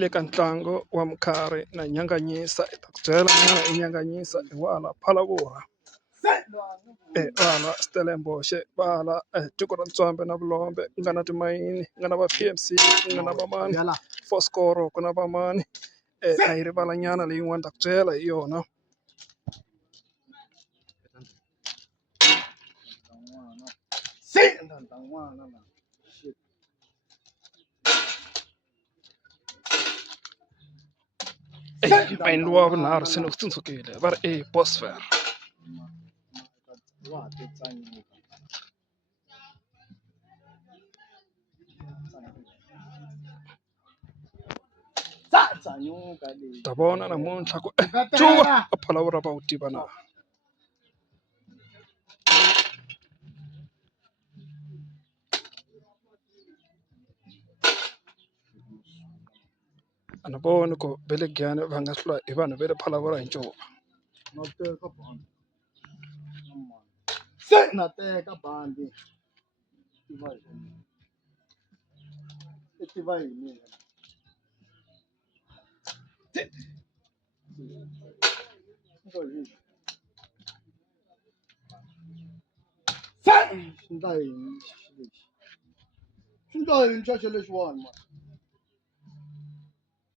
le ka ntlangu wa mukharhi na nyanganyisa ta ku byela nyana i nyanganyisa i wala Phalaborwa hala Stellenbosch hala tiko ra Ntswambe na Vulombe ku nga na timayini ku nga na va PMC ku nga na va mani Foscoro ku na va mani a yi rivala nyana leyin'wana ta ku byela hi yona mayini luwa vunharhu se ni ku tsundzukile va ri Bosphore ta vona namuntlha ku cuva a Phalaborwa va wu tiva na a ni voni ku va le Giyani va nga hlula hi vanhu va le Phalaborwa hi ncuva nateka bandi tiva yini swi endla yini xa lexiwani